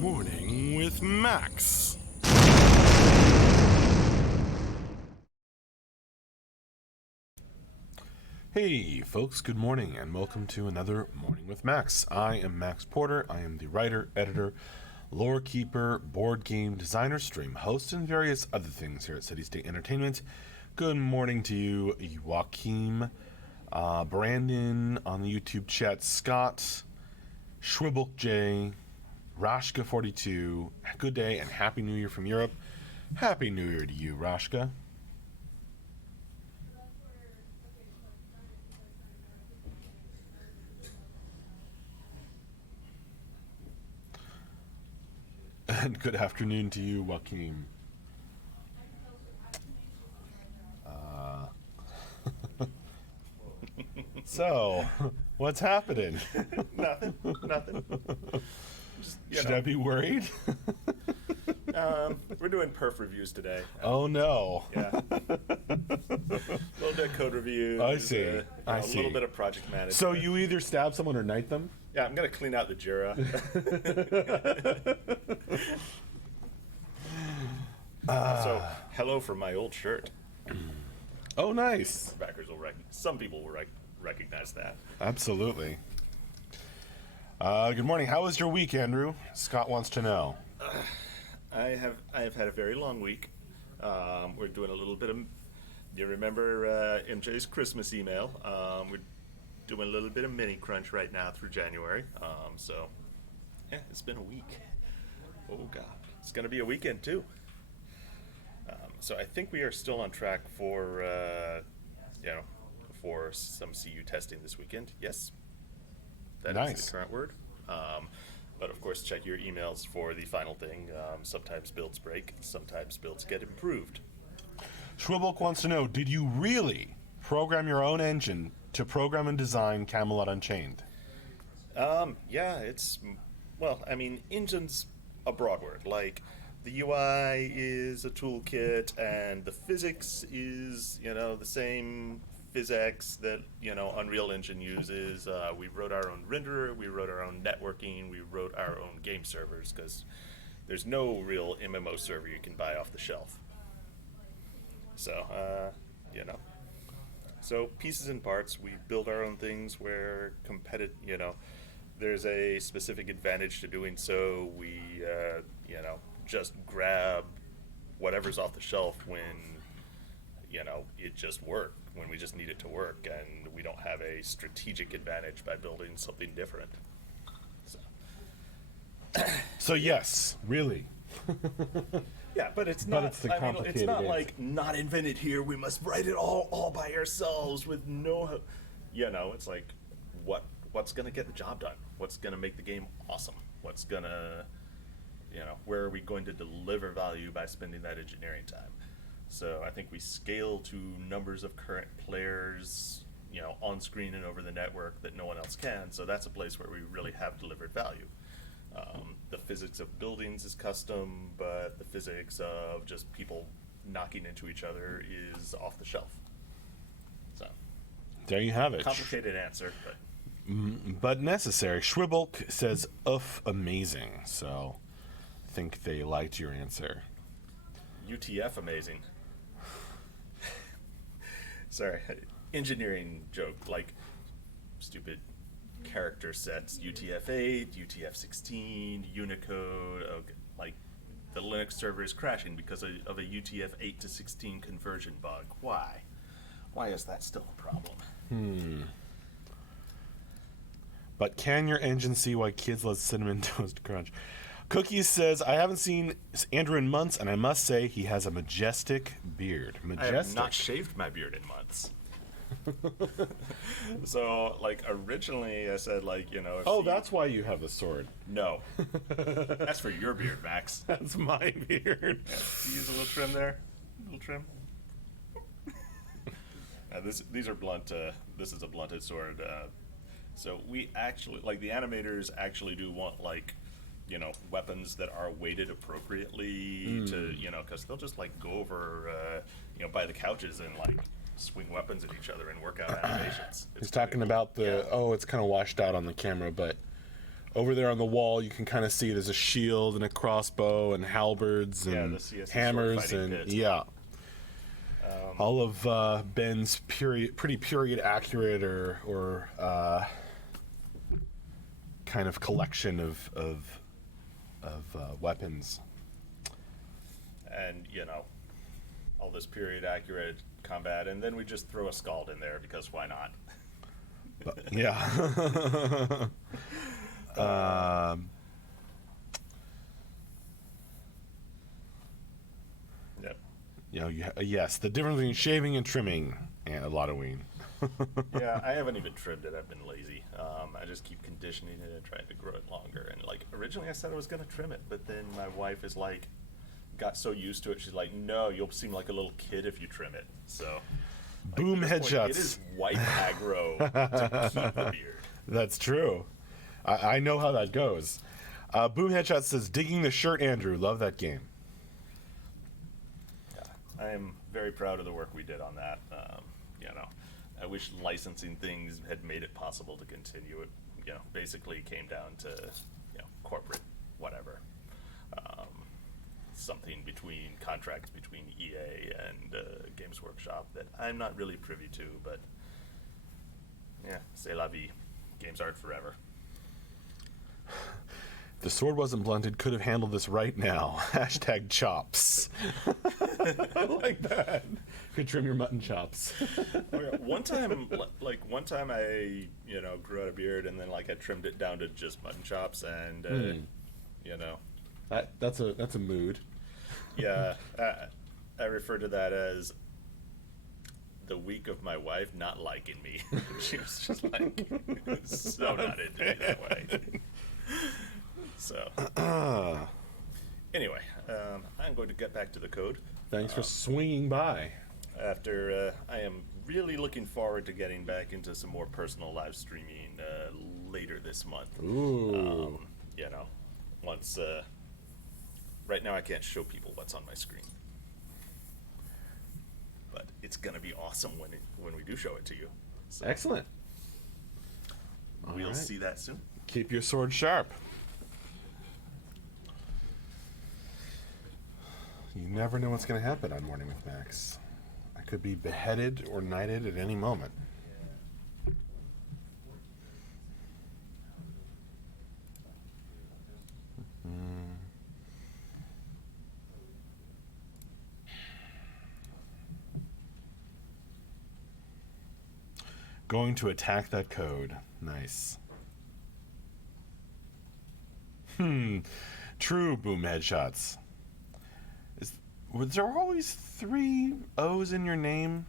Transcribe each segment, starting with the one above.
Morning with Max. Hey folks, good morning and welcome to another Morning with Max. I am Max Porter. I am the writer, editor, lore keeper, board game designer, stream host, and various other things here at City State Entertainment. Good morning to you, Joaquim, Brandon on the YouTube chat, Scott, Schwibble J, Rashka42. Good day and Happy New Year from Europe. Happy New Year to you, Rashka. And good afternoon to you, Joaquim. So, what's happening? Nothing. Just, Should I be worried? we're doing perf reviews today. Oh no. Yeah. A little bit of code reviews. I see. A little bit of project management. So you either stab someone or knight them? Yeah, I'm gonna clean out the Jira. So, hello from my old shirt. Oh, nice. Backers will some people will recognize that. Absolutely. Good morning. How was your week, Andrew? Scott wants to know. I have had a very long week. We're doing a little bit of. You remember MJ's Christmas email? We're doing a little bit of mini crunch right now through January. So, yeah, it's been a week. Oh God, it's gonna be a weekend too. So I think we are still on track for for some CU testing this weekend. Yes, that Nice. is the current word. But of course, check your emails for the final thing. Sometimes builds break, sometimes builds get improved. Schwibble wants to know, did you really program your own engine to program and design Camelot Unchained? Yeah, engine's a broad word. Like, the UI is a toolkit, and the physics is, the same physics that, Unreal Engine uses. We wrote our own renderer, we wrote our own networking, we wrote our own game servers, because there's no real MMO server you can buy off the shelf. So, So pieces and parts, we build our own things where there's a specific advantage to doing so. We, just grab whatever's off the shelf when, it just worked, when we just need it to work, and we don't have a strategic advantage by building something different. So yes, really. Yeah, but it's not. But it's the complicated it's not answer. like not invented here. We must write it all by ourselves with no. It's like what's gonna get the job done? What's gonna make the game awesome? What's gonna, where are we going to deliver value by spending that engineering time? So I think we scale to numbers of current players, on screen and over the network that no one else can. So that's a place where we really have delivered value. The physics of buildings is custom, but the physics of just people knocking into each other is off the shelf. So, There you have it. complicated answer, but But necessary. Schwibble says, "Oof, amazing." So, I think they liked your answer. UTF amazing. Sorry, engineering joke, like stupid character sets, UTF-8, UTF-16, Unicode, like the Linux server is crashing because of a UTF-8 to 16 conversion bug. Why? Why is that still a problem? But can your engine see why kids love Cinnamon Toast Crunch? Cookies says, I haven't seen Andrew in months, and I must say he has a majestic beard. I have not shaved my beard in months. So, originally I said, if Oh, you- that's why you have the sword. No. That's for your beard, Max. That's my beard. Yeah, use a little trim there. A little trim. These are blunt. This is a blunted sword. So we actually, the animators actually do want, weapons that are weighted appropriately to, because they'll just like go over, by the couches and like swing weapons at each other and work out animations. He's talking about it's kind of washed out on the camera, but over there on the wall you can kind of see there's a shield and a crossbow and halberds and the CSE hammers sword and fighting pit. all of Ben's pretty period accurate or kind of collection of weapons. And all this period accurate combat, and then we just throw a Scald in there because why not? Yeah. Yep. Yes, the difference between shaving and trimming and a lot of wean. Yeah, I haven't even trimmed it. I've been lazy. I just keep conditioning it and trying to grow it longer. And like originally, I said I was gonna trim it, but then my wife is like, got so used to it. She's like, "No, you'll seem like a little kid if you trim it." So, like, Boom at this point, headshots. it is wife aggro to keep the beard. That's true. I know how that goes. Boom Headshot says, digging the shirt, Andrew. Love that game. Yeah, I am very proud of the work we did on that. I wish licensing things had made it possible to continue. It, basically came down to, corporate whatever. Something between contracts between EA and Games Workshop that I'm not really privy to, but yeah, c'est la vie. Games aren't forever. The sword wasn't blunted, could have handled this right now. Hashtag chops. I like that. Could trim your mutton chops. One time I, grew out a beard and then I trimmed it down to just mutton chops and, That's a mood. Yeah, I refer to that as the week of my wife not liking me. She was just like, so not into me that way. So, anyway, I'm going to get back to the code. Thanks for swinging by. After I am really looking forward to getting back into some more personal live streaming later this month. Ooh. Once right now I can't show people what's on my screen, but it's gonna be awesome when we do show it to you. So Excellent. we'll right. see that soon. Keep your sword sharp. You never know what's going to happen on Morning with Max. I could be beheaded or knighted at any moment. Going to attack that code. Nice. True, Boom Headshots. Was there always 3 O's in your name?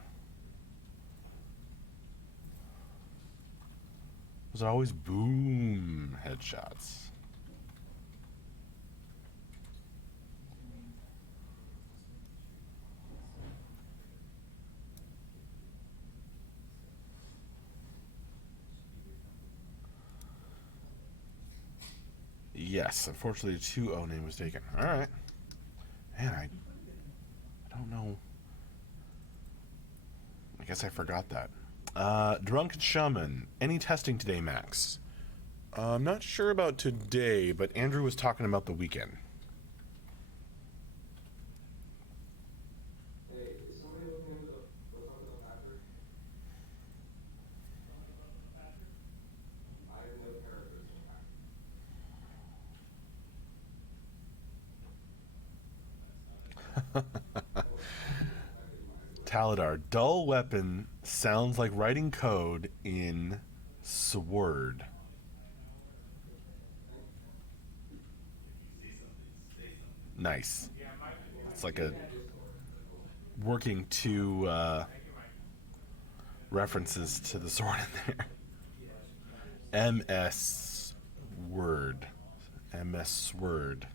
Was it always Boom Headshots? Yes, unfortunately, a 2-O name was taken. All right. Man, I don't know. I guess I forgot that. Drunken Shaman. Any testing today, Max? I'm not sure about today, but Andrew was talking about the weekend. Hey, is somebody looking into what's up with the factor? I have no characters in the factor. Taladar. Dull weapon sounds like writing code in Sword. Nice. It's like a working 2 references to the sword in there. MS Word. MS Word.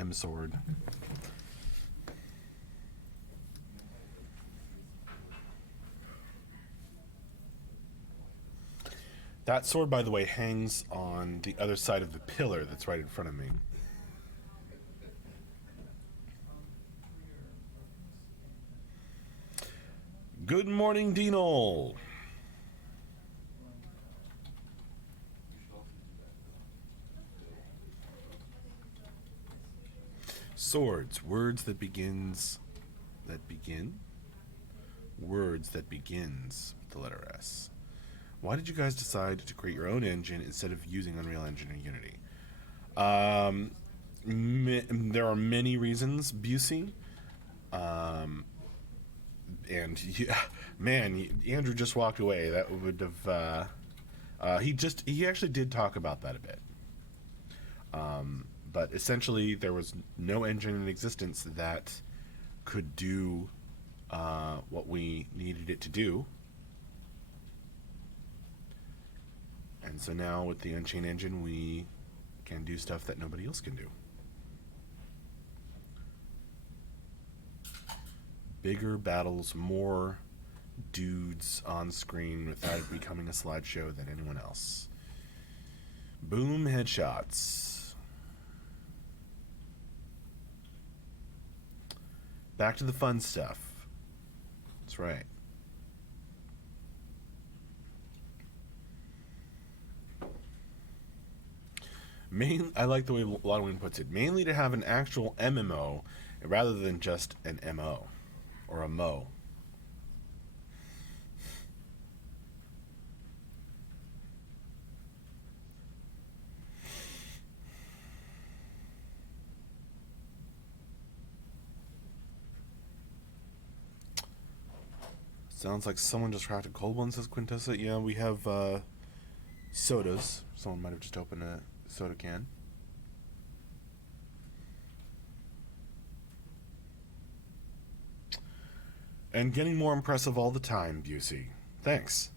M sword. That sword, by the way, hangs on the other side of the pillar that's right in front of me. Good morning, Dino. Swords, words that begin, words that begins with the letter S. Why did you guys decide to create your own engine instead of using Unreal Engine or Unity? There are many reasons, Busey. And yeah, man, Andrew just walked away. That would have. He actually did talk about that a bit. But essentially, there was no engine in existence that could do what we needed it to do. And so now with the Unchained engine, we can do stuff that nobody else can do. Bigger battles, more dudes on screen without it becoming a slideshow than anyone else. Boom headshots. Back to the fun stuff. That's right. I like the way Lodwin puts it. Mainly to have an actual MMO rather than just an MO or a MO. Sounds like someone just crafted cold one, says Quintessa. Yeah, we have sodas. Someone might have just opened a soda can. And getting more impressive all the time, Busey. Thanks.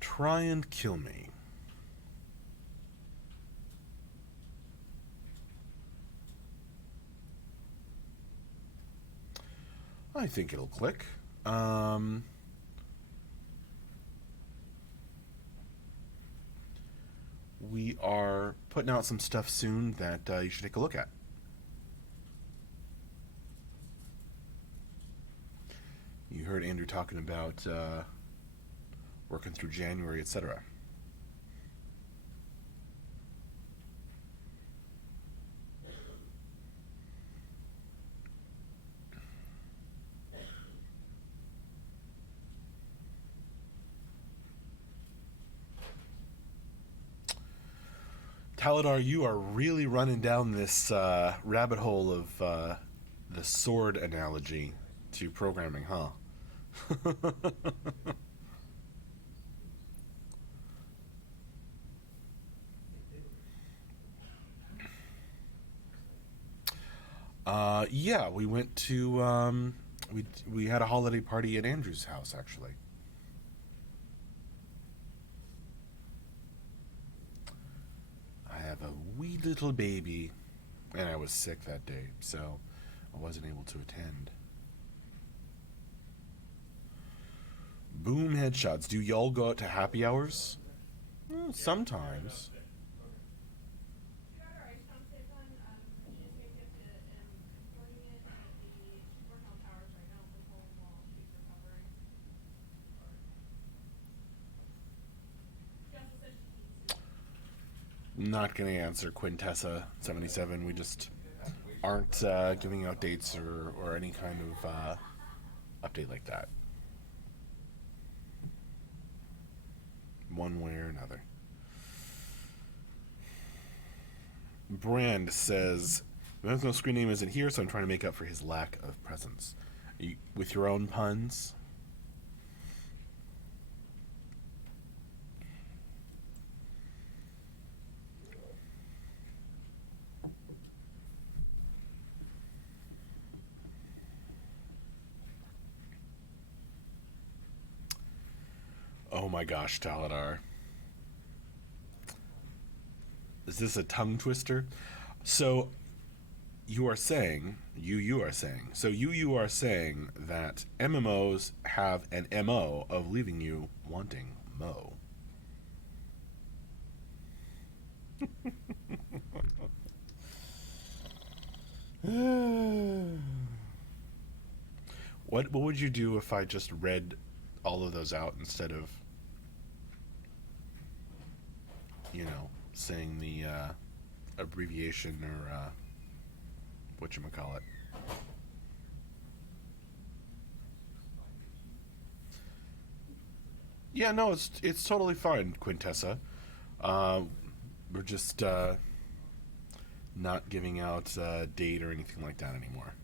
Try and kill me. I think it'll click. We are putting out some stuff soon that you should take a look at. You heard Andrew talking about working through January, etc. Taladar, you are really running down this rabbit hole of the sword analogy to programming, huh? Yeah, we went to we had a holiday party at Andrew's house, actually. I have a wee little baby, and I was sick that day, so I wasn't able to attend. Boom headshots. Do y'all go out to happy hours? Well, sometimes. Not going to answer Quintessa77. We just aren't giving out dates or any kind of update like that. One way or another. Brand says, no screen name isn't here, so I'm trying to make up for his lack of presence. With your own puns? my gosh, Taladar. Is this a tongue twister? So you are saying that MMOs have an MO of leaving you wanting Mo. What would you do if I just read all of those out instead of, saying the abbreviation or whatchamacallit? Yeah, no, it's totally fine, Quintessa. We're just not giving out date or anything like that anymore.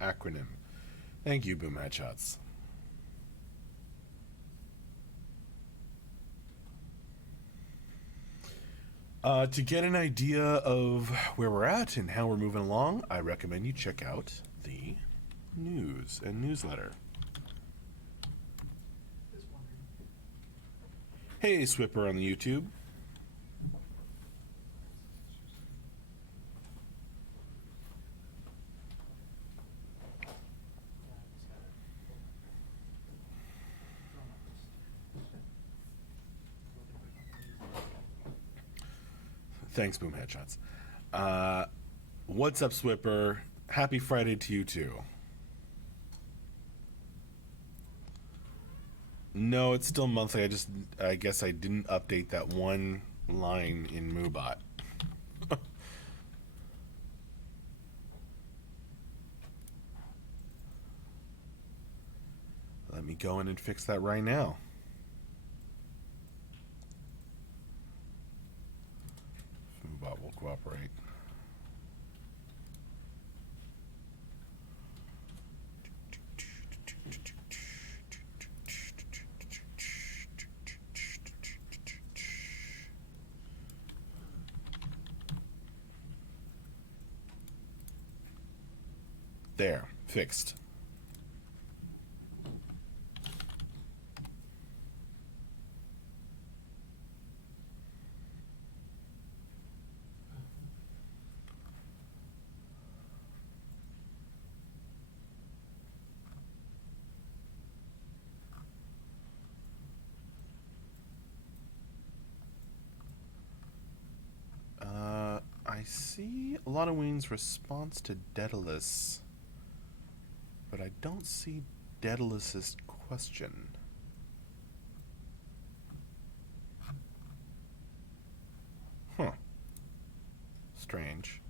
Acronym. Thank you, Boom Headshots. To get an idea of where we're at and how we're moving along, I recommend you check out the news and newsletter. Hey, Swipper on the YouTube. Thanks, Boom Headshots. What's up, Swipper? Happy Friday to you, too. No, it's still monthly. I guess I didn't update that one line in Moobot. Let me go in and fix that right now. Moobot will cooperate. There, fixed. I see a lot of Ween's response to Daedalus, but I don't see Daedalus's question. Huh. Strange.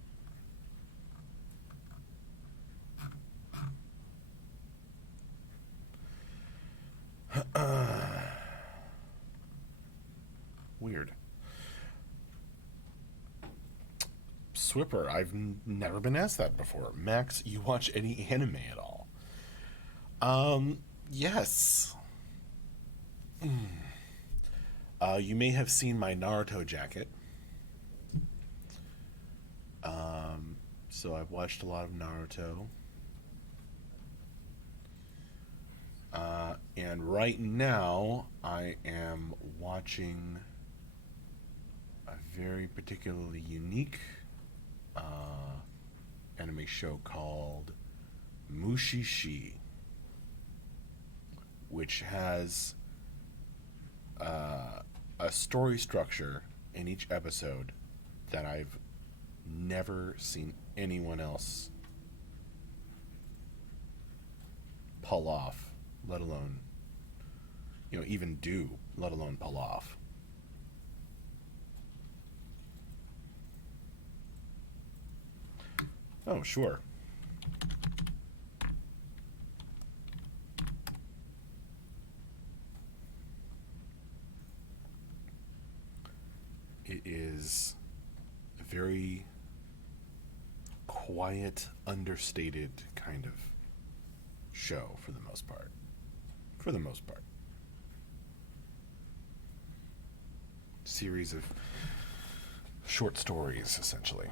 Weird. Swipper, I've never been asked that before. Max, you watch any anime at all? Yes. You may have seen my Naruto jacket. So I've watched a lot of Naruto. And right now, I am watching a very particularly unique anime show called Mushishi, which has a story structure in each episode that I've never seen anyone else pull off, let alone, even do, let alone pull off. Oh, sure. It is a very quiet, understated kind of show for the most part. For the most part. Series of short stories, essentially,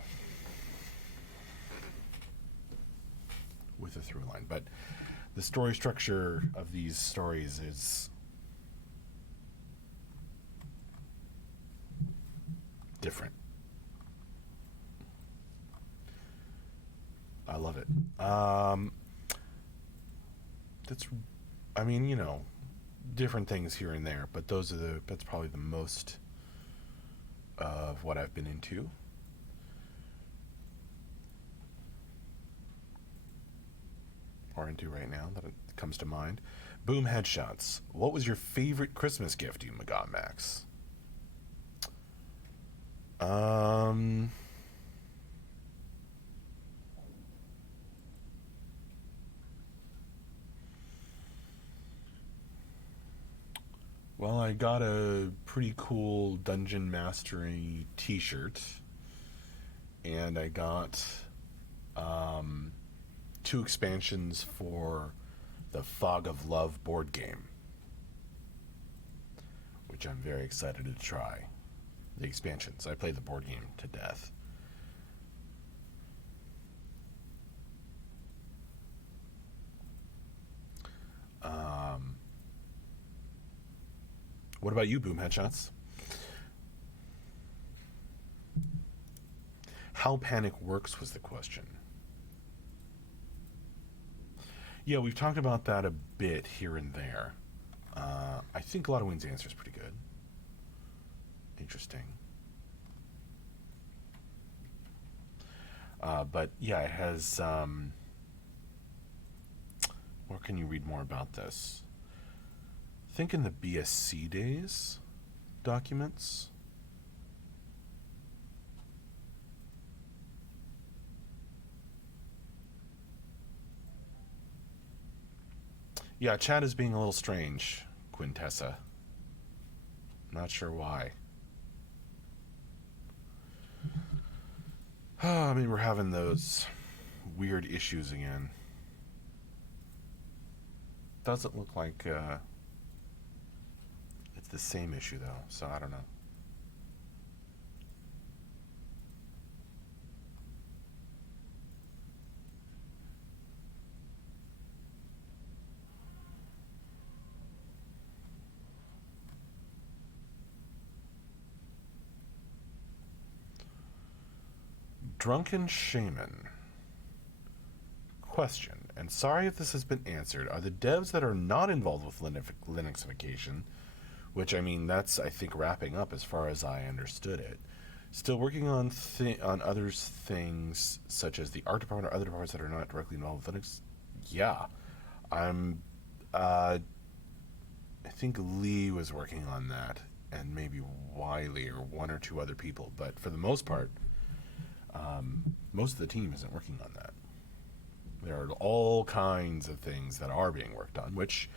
with a through line. But the story structure of these stories is different. I love it. That's, I mean, you know, different things here and there, but that's probably the most of what I've been into. Or into right now that it comes to mind. Boom Headshots. What was your favorite Christmas gift you got, Max? Well, I got a pretty cool Dungeon Mastery t-shirt, and I got two expansions for the Fog of Love board game, which I'm very excited to try. The expansions. I played the board game to death. What about you, Boom Headshots? How Panic works was the question. Yeah, we've talked about that a bit here and there. I think a lot of Wayne's answer is pretty good. Interesting. But yeah, it has. Where can you read more about this? I think in the BSC days documents. Yeah, chat is being a little strange, Quintessa. Not sure why. I mean, we're having those weird issues again. Doesn't look like it's the same issue though, so I don't know. Drunken Shaman. Question, and sorry if this has been answered, are the devs that are not involved with Linuxification, which I mean that's I think wrapping up as far as I understood it, still working on other things such as the art department or other departments that are not directly involved with Linux? Yeah, I'm. I think Lee was working on that, and maybe Wiley or one or two other people, but for the most part, most of the team isn't working on that. There are all kinds of things that are being worked on, which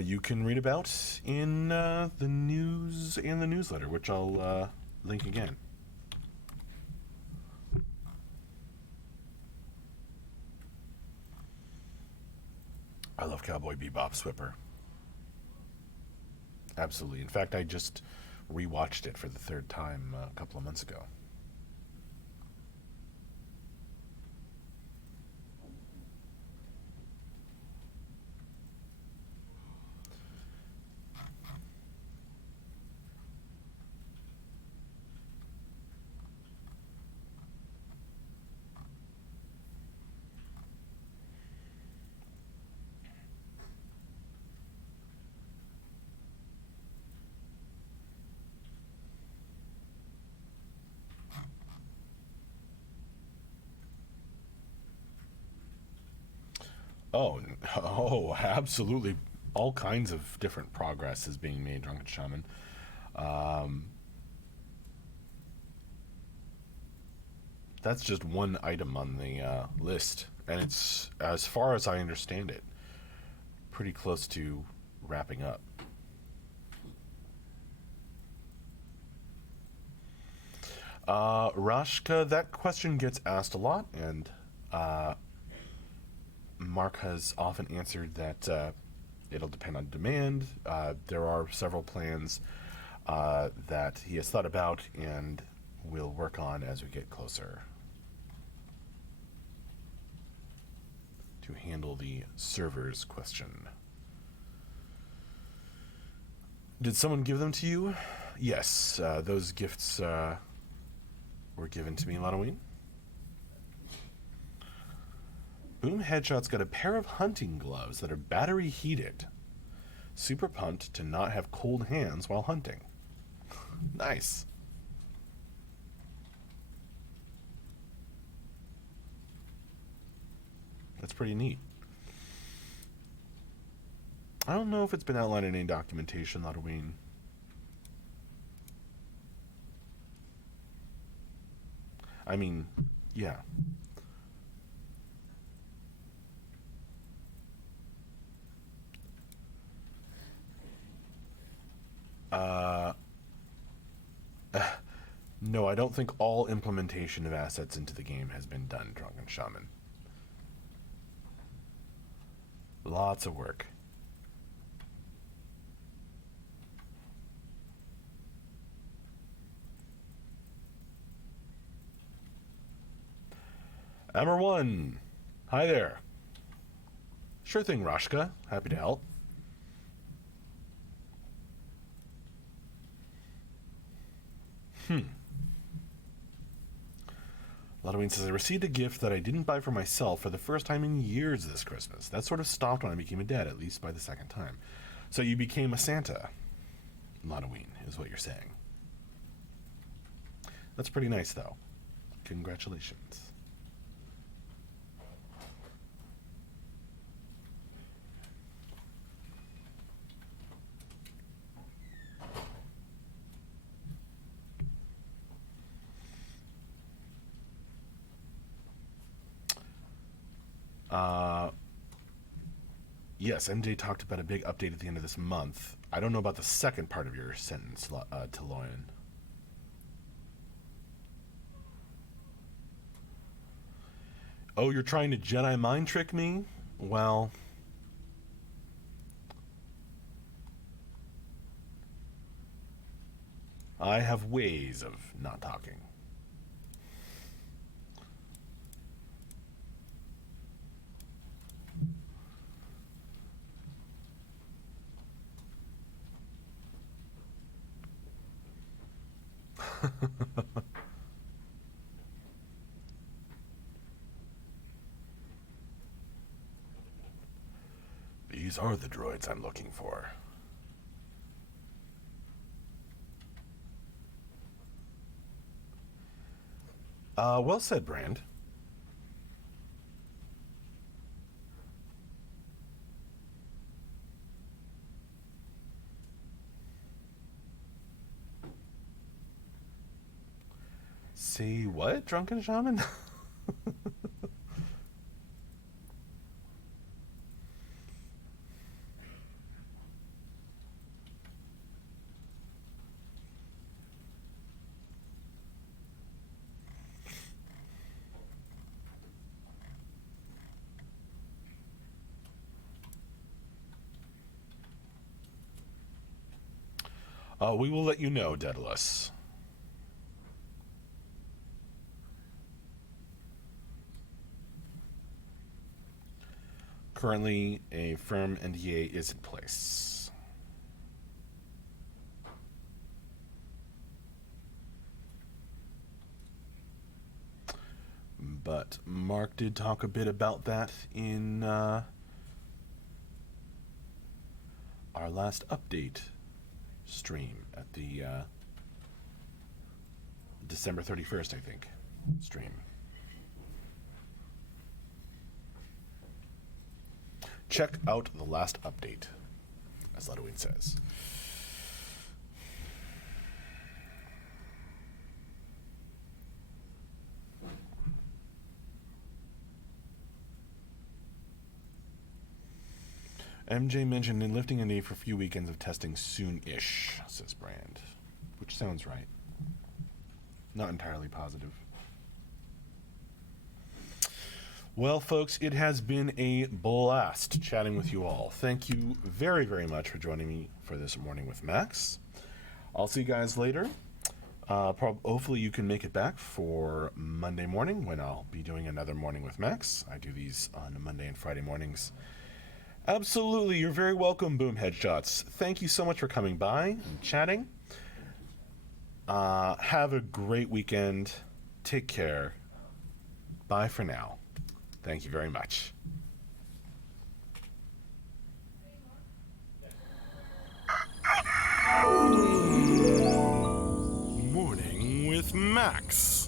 you can read about in the news and the newsletter, which I'll link again. I love Cowboy Bebop Swipper. Absolutely. In fact, I just rewatched it for the third time a couple of months ago. Oh, absolutely. All kinds of different progress is being made, Drunken Shaman. That's just one item on the list, and it's, as far as I understand it, pretty close to wrapping up. Rashka, that question gets asked a lot, and Mark has often answered that it'll depend on demand. There are several plans that he has thought about and will work on as we get closer. to handle the servers question. Did someone give them to you? Yes, those gifts were given to me in Halloween. Boom Headshot's got a pair of hunting gloves that are battery heated. Super pumped to not have cold hands while hunting. Nice. That's pretty neat. I don't know if it's been outlined in any documentation, Halloween. I mean, yeah. No, I don't think all implementation of assets into the game has been done, Drunken Shaman. Lots of work. Ammer1, hi there. Sure thing, Rashka. Happy to help. Halloween says, I received a gift that I didn't buy for myself for the first time in years this Christmas. That sort of stopped when I became a dad, at least by the second time. So you became a Santa, Halloween, is what you're saying. That's pretty nice, though. Congratulations. Yes, MJ talked about a big update at the end of this month. I don't know about the second part of your sentence, Teloyan. Oh, you're trying to Jedi mind trick me? Well, I have ways of not talking. These are the droids I'm looking for. Well said, Brand. Say what, Drunken Shaman? We will let you know, Daedalus. Currently, a firm NDA is in place. But Mark did talk a bit about that in our last update stream at the December 31st, I think, stream. Check out the last update, as Ludwig says. MJ mentioned in lifting a knee for a few weekends of testing soon-ish, says Brand. Which sounds right. Not entirely positive. Well, folks, it has been a blast chatting with you all. Thank you very, very much for joining me for this morning with Max. I'll see you guys later. Hopefully you can make it back for Monday morning when I'll be doing another Morning with Max. I do these on Monday and Friday mornings. Absolutely, you're very welcome, Boom Headshots. Thank you so much for coming by and chatting. Have a great weekend. Take care. Bye for now. Thank you very much. Morning with Max.